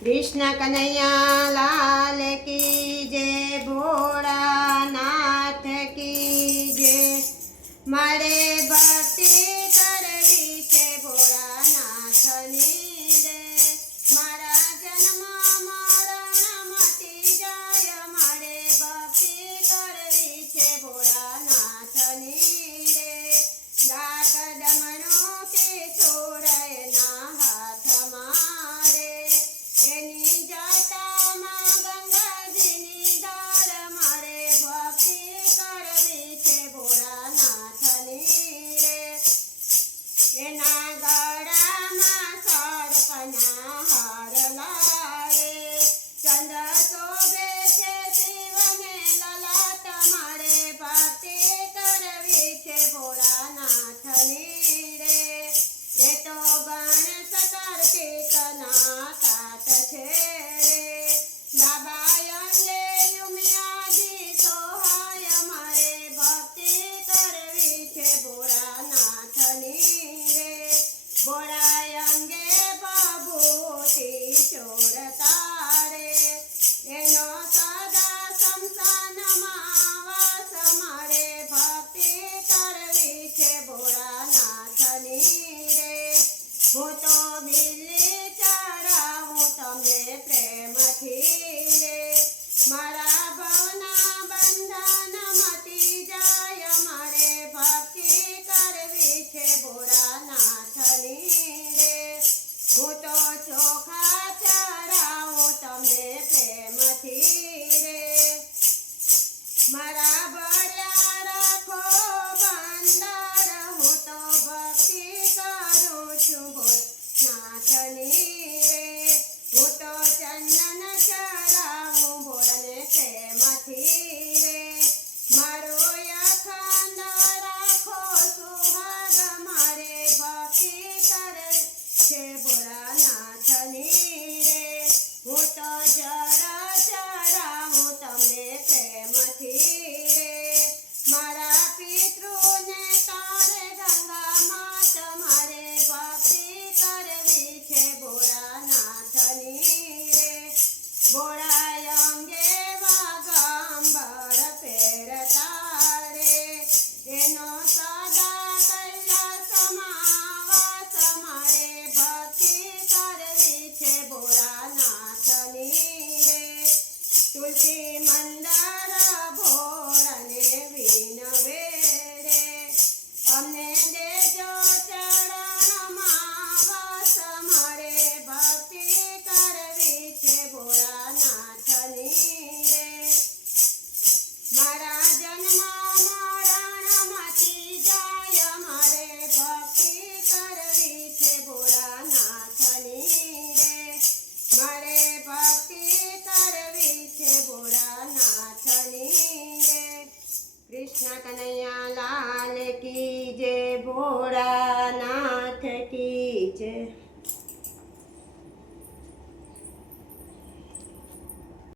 कृष्ण कन्हैया लाल की जय, भोળાનાથ की जय। मारे भक्ति करवी छे भोળાનાથની રે, मारा जन्म मरण मटी जाय, मारे भक्ति करवी छे भोળાનાથની रे। डाक डमणो के छोड़ना हाथ मारे, एनी जाताમાં ગંગાજીની ધાર, મારે ભક્તિ કરવી છે ભોળાનાથની રે। એના ગળામાં સર્પના હાર લાગે, ચંદ્ર શોભે છે શિવને લલાટ, મારે ભક્તિ કરવી છે ભોળાનાથની રે। એ તો ગણેશ કાર્તિકના તાત છે રે, ડાબાયંગે ઉમિયાજી સોહાય, મારે ભક્તિ કરવી છે ભોળાનાથની રે। ભોળાયંગે ભભૂતિ ચોરતા રે, એનો સદા શમશાનમાં વાસ, મારે ભક્તિ કરવી છે ભોળાનાથની રે। હું તો બિલ્લી ચડાવું તમને પ્રેમથી રે, મારા ભવના બંધન મટી જાય, મારે ભક્તિ કરવી છે ભોળાનાથની રે। હું તો ચોખા ચડાવું તમને પ્રેમથી રે, મારા ભર્યા રાખો ભંડાર, હું તો ભક્તિ કરું છું ભોળાનાથની રે। હું તો ચંદન ચડાવું ભોળાને પ્રેમથી રે, મારો અખંડ રાખો સુહાગ, મારે ભક્તિ કરે છે ભોળાનાથની રે। હું તો જળ ચડાવું તમને પ્રેમથી રે, મારા પિતૃને તારે ગંગા માત, મારે ભક્તિ કરવી છે ભોળાનાથની રે। ભોળાયંગે વાગંબર પહેરતા રે, એનો સદા કૈલાસમાં વાસ, મારે ભક્તિ કરવી છે ભોળાનાથની રે। તુલસી મંદાર ભોળાને વિનવે રે, અમને દેજો ચરણમાં વાસ, મારે ભક્તિ કરવી છે ભોળાનાથની રે। મારા જન્મ મરણ મટી જાય, મારે ભક્તિ કરવી છે ભોળાનાથની રે, મારે ભક્તિ કરવી છે ભોળાનાથની રે। કૃષ્ણ કનૈયા લાલ કી જય, ભોળા